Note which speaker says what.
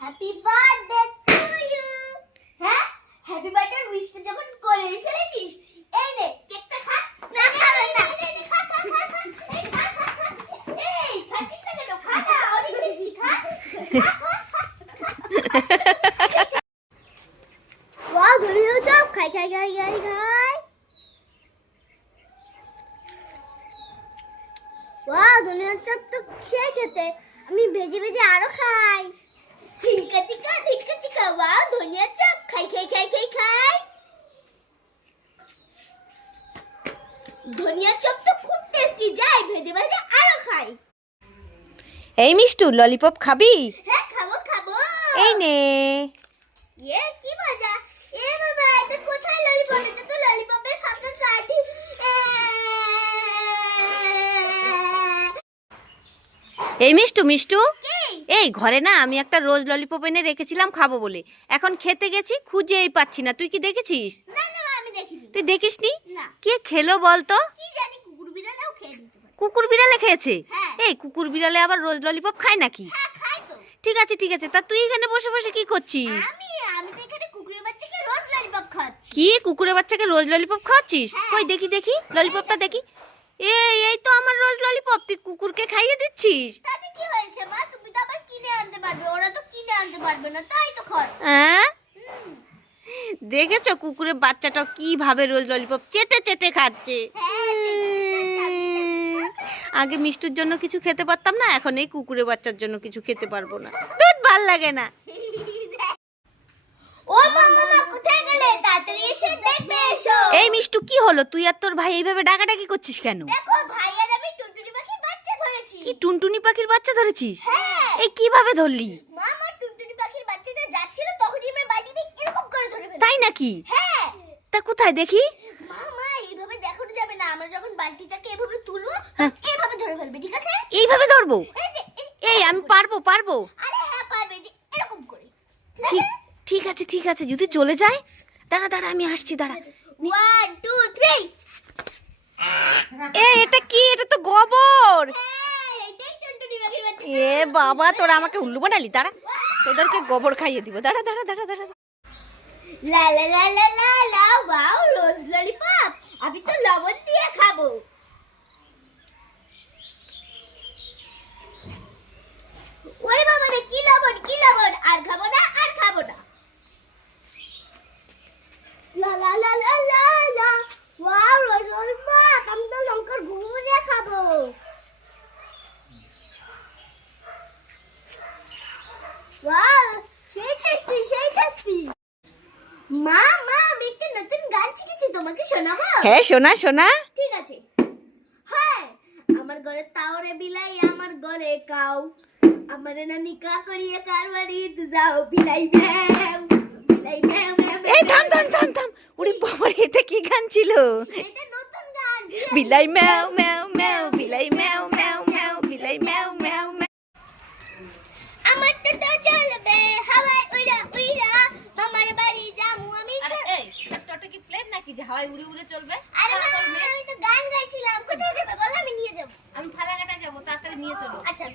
Speaker 1: Happy birthday to you হ্যাঁ? Happy birthday উইশটা যখন করেই ফেলেছিস, এই নে কেকটা খা। না খা, না এই খাচ্ছিস না কেন? খা না, অনেক বেশি খা। খাই খাই খাই খাই খাই। তো খেতে। আমি ভেজে ভেজে আরও খাই। ধিঙ্কা চিকা ধিঙ্কা চিকা ওয়াও ধনিয়া চপ খাই খাই খাই খাই খাই। ধনিয়া চপ তো খুব টেস্টি যায় ভেজে ভেজে আরও খাই।
Speaker 2: এই মিষ্টু ললিপপ খাবি?
Speaker 1: হ্যাঁ খাব খাব।
Speaker 2: এই নে।
Speaker 1: ইয়ে কি মজা এ বাবা এটা কোথায় ললিপপ এটা তো ললিপপের ফাঁকা কাঠি
Speaker 2: এই মিষ্টু মিষ্টু। এই ঘরে না আমি একটা রোজ ললিপপ এনে রেখেছিলাম খাব বলে। এখন খেতে গেছি খুঁজেই পাচ্ছি না। তুই কি দেখেছিস? তুই দেখিসনি?
Speaker 1: না।
Speaker 2: কে খেলো বলতো?
Speaker 1: কুকুর
Speaker 2: বিড়ালে খেয়েছে?
Speaker 1: হ্যাঁ।
Speaker 2: এই কুকুর বিড়ালে আবার রোজ ললিপপ খায় নাকি?
Speaker 1: হ্যাঁ
Speaker 2: ঠিক আছে ঠিক আছে। তা তুই এখানে বসে বসে কি করছিস? কি? কুকুরের বাচ্চাকে রোজ ললিপপ খাওয়াচ্ছিস?
Speaker 1: হ্যাঁ।
Speaker 2: কই দেখি দেখি। ললিপপটা দেখি। এই এই তো আমার খাইয়ে
Speaker 1: তাতে কি হয়েছে মা? তুমি তো আবার কিনে আনতে পারবে ওরা তো কিনে আনতে পারবে না তাই তো খর।
Speaker 2: হ্যাঁ দেখেছ কুকুরের বাচ্চাটা কীভাবে রোজ ললিপপ চেটে চেটে খাচ্ছে?
Speaker 1: হ্যাঁ
Speaker 2: আগে মিষ্টির জন্য কিছু খেতে পারতাম না এখন এই কুকুরের বাচ্চার জন্য কিছু খেতে পারব না। দুধ ভালো লাগে না। এই মিষ্টু কি হলো? তুই আর তোর ভাই এইভাবে ডাকাডাকি করছিস কেন?
Speaker 1: দেখো ভাই আর আমি টুনটুনি পাখি বাচ্চা ধরেছি
Speaker 2: কি টুনটুনি পাখির বাচ্চা ধরেছিস?
Speaker 1: হ্যাঁ।
Speaker 2: এই কীভাবে ধরলি?
Speaker 1: মা আমার টুনটুনি পাখির বাচ্চাটা যাচ্ছিল তখনই আমার বাড়িতে এরকম করে ধরে ফেলে
Speaker 2: তাই নাকি?
Speaker 1: হ্যাঁ।
Speaker 2: তা কোথায় দেখি?
Speaker 1: মা মা এইভাবে দেখানো যাবে না। আমরা যখন বালতিটাকে এভাবে তুলবো
Speaker 2: হ্যাঁ।
Speaker 1: এইভাবে ধরে ফেলবে ঠিক আছে?
Speaker 2: এইভাবে ধরবো?
Speaker 1: এই
Speaker 2: আমি পারব পারব।
Speaker 1: আরে হ্যাঁ পারবে যে এরকম করে।
Speaker 2: ঠিক ঠিক আছে? ঠিক আছে যদি চলে যায় দাঁড়া দাঁড়া আমি আসছি দাঁড়া।
Speaker 1: ওয়ান টু থ্রি
Speaker 2: এ এটা কি এটা তো গোবর
Speaker 1: হ্যাঁ এটাই টুনটুনি পাখির বাচ্চা
Speaker 2: এ বাবা, তোরা আমাকে উল্লু বানালি? দাঁড়া, তোদেরকে গোবর খাইয়ে দিব। দাঁড়া দাঁড়া দাঁড়া দাঁড়া
Speaker 1: লা লা লা লা লা, ওয়াও, রোজ ললিপপ আমি তো লবণ দিয়ে খাব ওরে বাবা রে কি লবণ কি লবণ আর খাব না আর খাব না লা লা লা লা লা লা ওয়াও রোজ ললিপপ আমি তো লঙ্কার গুঁড়ো দিয়ে খাব ওয়াও সেই টেস্টি সেই টেস্টি মা মা আমি একটা নতুন গান শিখেছি তোমাকে শোনাবো?
Speaker 2: হ্যাঁ শোনা শোনা।
Speaker 1: ঠিক আছে। হ্যাঁ আমার ঘরে তাওরে বিলাই আমার ঘরে কাউ আমার নানি নিকা করিয়ে কার বাড়ি তু যাও বিলাই ম্যাও বিলাই ম্যাও
Speaker 2: এই থাম। থাম থাম থাম। ওরে বাবার এটা কি গান ছিল?
Speaker 1: এটা নতুন গান
Speaker 2: বিলাই ম্যাও ম্যাও ম্যাও বিলাই ম্যাও ম্যাও ম্যাও
Speaker 1: আমার তো তো চলবে হাওয়ায় উইরা উইরা মামার বাড়ি যামু আমি সব-
Speaker 2: এই টোটো কি প্লেন নাকি যে হাওয়ায় উড়ে উড়ে চলবে।
Speaker 1: আরে আমি তো গান গাইছিলাম। কোথায় যাবে? বলো আমি নিয়ে যাব।
Speaker 2: আমি ফালাকাটা যাব তাড়াতাড়ি নিয়ে চলো।
Speaker 1: আচ্ছা